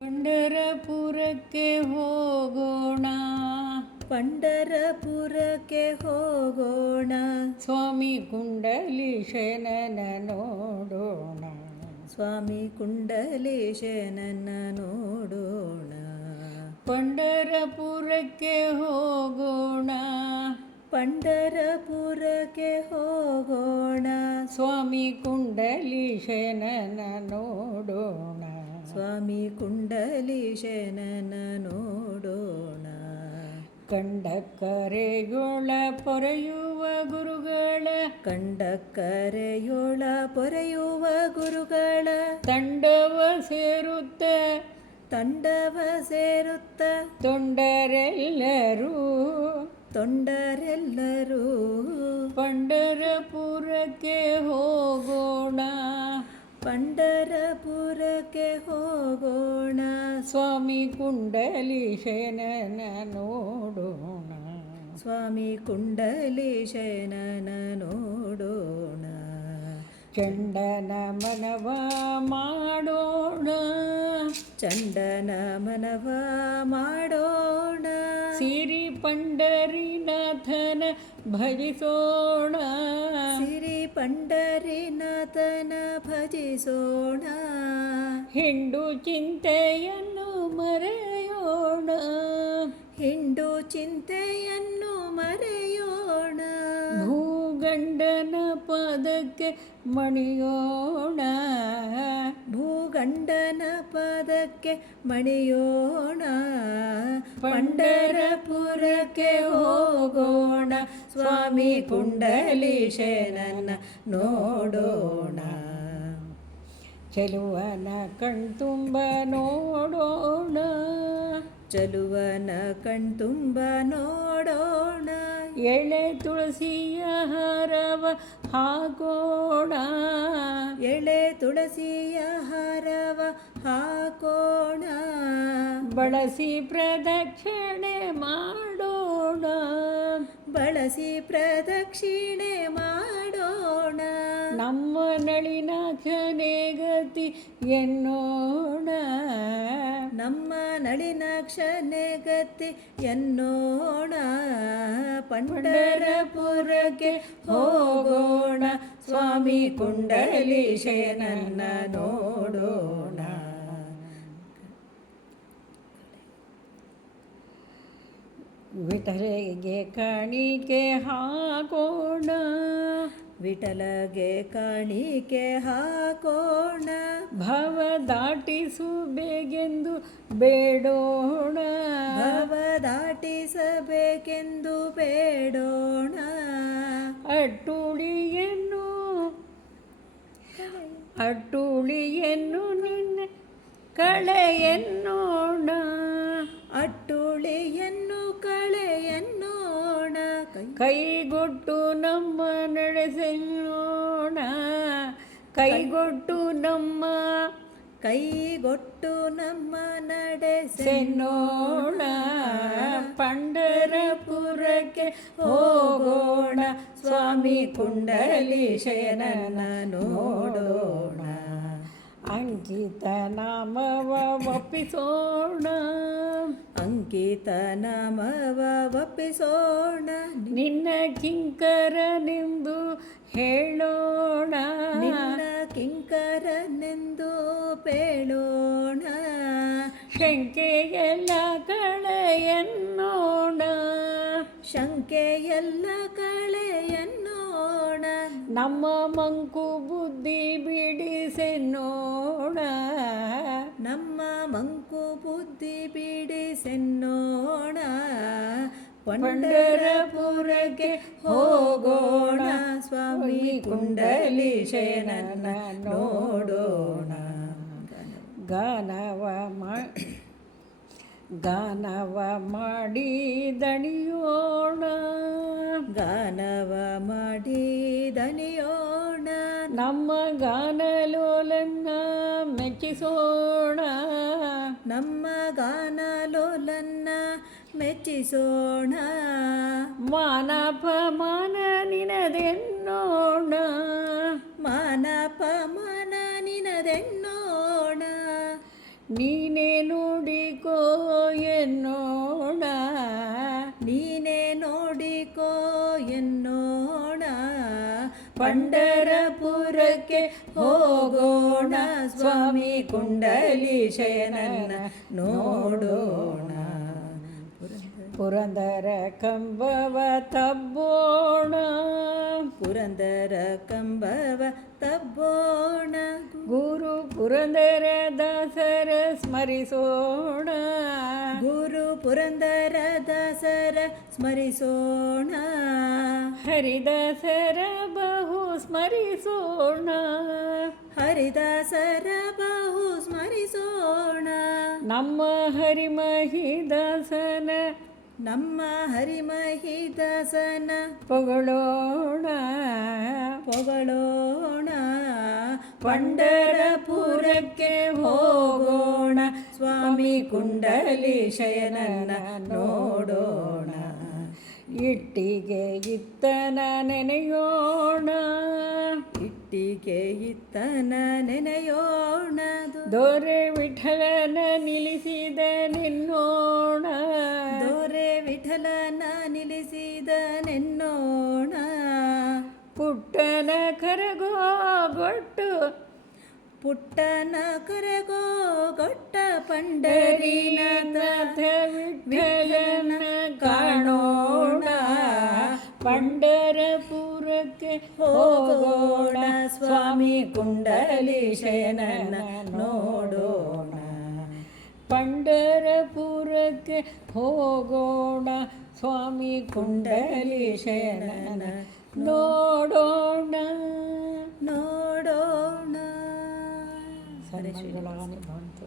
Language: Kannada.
ಪಂಢರಪುರಕ್ಕೆ ಹೋಗೋಣ, ಪಂಢರಪುರಕ್ಕೆ ಹೋಗೋಣ, ಸ್ವಾಮಿ ಕುಂಡಲೀಶನನ ನೋಡೋಣ, ಸ್ವಾಮಿ ಕುಂಡಲೀಶನನ ನೋಡೋಣ. ಪಂಢರಪುರಕ್ಕೆ ಹೋಗೋಣ, ಪಂಢರಪುರಕ್ಕೆ ಹೋಗೋಣ, ಸ್ವಾಮಿ ಕುಂಡಲೀಶನನ ನೋಡೋಣ, ಸ್ವಾಮಿ ಕುಂಡಲೀಶನನ ನೋಡೋಣ. ಕಂಡಕ್ಕರೆಯೊಳ ಪೊರೆಯುವ ಗುರುಗಳ, ಕಂಡಕ್ಕರೆಯೊಳ ಪೊರೆಯುವ ಗುರುಗಳ, ತಂಡವ ಸೇರುತ್ತ ತಂಡವ ಸೇರುತ್ತ, ತೊಂಡರೆಲ್ಲರೂ ತೊಂಡರೆಲ್ಲರೂ, ಪಂಢರಪುರಕ್ಕೆ ಹೋಗೋಣ, ಪಂಢರಪುರಕ್ಕೆ ಹೋಗೋಣ, ಸ್ವಾಮಿ ಕುಂಡಲೀಶನನ ನೋಡೋಣ, ಸ್ವಾಮಿ ಕುಂಡಲೀಶನನ ನೋಡೋಣ. ಚಂಡನ ಮನವ ಮಾಡೋಣ, ಚಂಡನ ಮನವ ಮಾಡೋಣ, ಸಿರಿ ಪಂಢರಿನಾಥನ ಭಜಿಸೋಣ, ಸಿರಿ ಪಂಢರಿನಾಥನ ಭಜಿಸೋಣ, ಹಿಂಡು ಚಿಂತೆಯನ್ನು ಮರೆಯೋಣ, ಹಿಂಡು ಚಿಂತೆಯನ್ನು ಮರೆಯೋಣ, ಭೂಗಂಡನ ಪಾದಕ್ಕೆ ಮಣಿಯೋಣ, ಭೂಗಂಡನ ಪದಕ್ಕೆ ಮಣಿಯೋಣ, ಪಂಢರಪುರಕ್ಕೆ ಹೋಗೋಣ, ಸ್ವಾಮಿ ಕುಂಡಲೀಶನನ ನೋಡೋಣ. ಚೆಲುವನ ಕಣ್ತುಂಬ ನೋಡೋಣ, ಚಲುವನ ಕಣ್ತುಂಬ ನೋಡೋಣ, ಎಳೆ ತುಳಸಿಯ ಹಾರವ ಹಾಕೋಣ, ಎಳೆ ತುಳಸಿಯ ಹಾರವ ಹಾಕೋಣ, ಬಳಸಿ ಪ್ರದಕ್ಷಿಣೆ ಮಾಡೋಣ, ಬಳಸಿ ಪ್ರದಕ್ಷಿಣೆ ಮಾಡೋಣ, ನಮ್ಮ ನಳಿನಾಕ್ಷನೇ ಗತಿ ಎನ್ನೋಣ, ನಮ್ಮ ನಳಿನಾಕ್ಷನೇ ಗತಿ ಎನ್ನೋಣ, ಪಂಢರಪುರಕ್ಕೆ ಹೋಗೋಣ, ಸ್ವಾಮಿ ಕುಂಡಲೀಶನನ ನೋಡೋಣ. ವಿಠಲಿಗೆ ಕಾಣಿಕೆ ಹಾಕೋಣ, ವಿಠಲಗೆ ಕಾಣಿಕೆ ಹಾಕೋಣ, ಭವ ದಾಟಿಸಬೇಕೆಂದು ಬೇಡೋಣ, ಭವ ದಾಟಿಸಬೇಕೆಂದು ಬೇಡೋಣ, ಅಟ್ಟುಳಿಯನ್ನು ನಿನ್ನ ಕಳೆಯನ್ನೋಣ, ಅಟ್ಟುಳಿಯನ್ನು ಕಳೆಯನ್ನೋಣ, ಕೈಗೊಟ್ಟು ನಮ್ಮ ನಡೆಸೋಣ, ಕೈಗೊಟ್ಟು ನಮ್ಮ ಕೈಗೊಟ್ಟು ನಮ್ಮ ನಡೆಸೆನ್ನೋಣ, ಪಂಢರಪುರಕ್ಕೆ ಹೋಗೋಣ, ಸ್ವಾಮಿ ಕುಂಡಲೀಶನನ ನೋಡೋಣ, ಅಂಕಿತ ನಾಮವ ಒಪ್ಪಿಸೋಣ, ಅಂಕಿತ ನಾಮವ ಒಪ್ಪಿಸೋಣ, ನಿನ್ನ ಕಿಂಕರನೆಂದು ಹೇಳೋಣ, ನಿನ್ನ ಕಿಂಕರನೆಂದು ಪೇಳೋಣ, ಶಂಕೆಯೆಲ್ಲ ಕಳೆಯನ್ನೋಣ, ಶಂಕೆಯೆಲ್ಲ ಕಳೆಯನ್ನೋಣ, ನಮ್ಮ ಮಂಕು ಬುದ್ಧಿ ಬಿಡಿಸೆನ್ನೋಣ, ನಮ್ಮ ಮಂಕು ಬುದ್ಧಿ ಬಿಡಿಸೆನ್ನೋಣ, ಪಂಢರಪುರಕ್ಕೆ ಹೋಗೋಣ, ಸ್ವಾಮಿ ಕುಂಡಲೀಶನನ ನೋಡೋಣ. ಗಾನವ ಮಾಡಿ ದಣಿಯೋಣ, ಗಾನವ ಮಾಡಿ ದಣಿಯೋಣ, ನಮ್ಮ ಗಾನಲೋಲನ್ನ ಮೆಚ್ಚಿಸೋಣ, ನಮ್ಮ ಗಾನಲೋಲನ್ನ ಮೆಚ್ಚಿಸೋಣ, ಮಾನಪಮಾನ ನಿನದೆನ್ನೋಣ, ಮಾನಪಮಾನ ನಿನದೆನ್ನೋಣ, ನೀನೇ ನುಡಿಕೋ ಎನ್ನೋಣ ನೀನೇ ನೋಡಿಕೋ ಎನ್ನೋಣ ಪಂಡರಪುರಕ್ಕೆ ಹೋಗೋಣ ಸ್ವಾಮಿ ಕುಂಡಲೀಶಯನನ್ನ ನೋಡೋಣ ಪುರಂದರ ಕಂಬವ ತಬ್ಬೋಣ ಪುರಂದರ ಕಂಬವ ತಬ್ಬೋಣ ಗುರು ಪುರಂದರ ದಾಸರ ಸ್ಮರಿಸೋಣ ಗುರು ಪುರಂದರ ದಾಸರ ಸ್ಮರಿಸೋಣ ಹರಿದಾಸರ ಬಹು ಸ್ಮರಿಸೋಣ ಹರಿದಾಸರ ಬಹು ಸ್ಮರಿಸೋಣ ನಮ್ಮ ಹರಿಮಹಿದಾಸನ ನಮ್ಮ ಹರಿಮಹಿದಾಸನ ಪೊಗಳೋಣ ಪೊಗಳೋಣ ಪಂಡರಪುರಕ್ಕೆ ಹೋಗೋಣ ಸ್ವಾಮಿ ಕುಂಡಲೀಶಯನನ್ನ ನೋಡೋಣ ಇಟ್ಟಿಗೆ ಇತ್ತನ ನೆನೆಯೋಣ ಇಟ್ಟಿಗೆ ಇತ್ತನ ನೆನೆಯೋಣ ದೊರೆ ವಿಠಲನ ನಿಲ್ಲಿಸಿದ ನಿನ್ನೋಣ ದೊರೆ ವಿಠಲನ ನಿಲ್ಲಿಸಿದ ನೆನ್ನೋಣ ಪುಟ್ಟನ ಕರಗೋಗೊಟ್ಟು ಪುಟ್ಟನ ಕರೆಗೋ ಗೊಟ್ಟ ಪಂಡರೀನಾಥ ವಿಠಲನ ಕಾಣೋಣ ಪಂಡರಪುರಕ್ಕೆ ಹೋಗೋಣ ಸ್ವಾಮಿ ಕುಂಡಲೀಶಯನನ್ನ ನೋಡೋಣ ಪಂಡರಪುರಕ್ಕೆ ಹೋಗೋಣ ಸ್ವಾಮಿ ಕುಂಡಲೀಶಯನನ ನೋಡೋಣ ನೋಡೋಣ ಸರ್ವಮಂಗಳಾನಿ ಭವಂತು.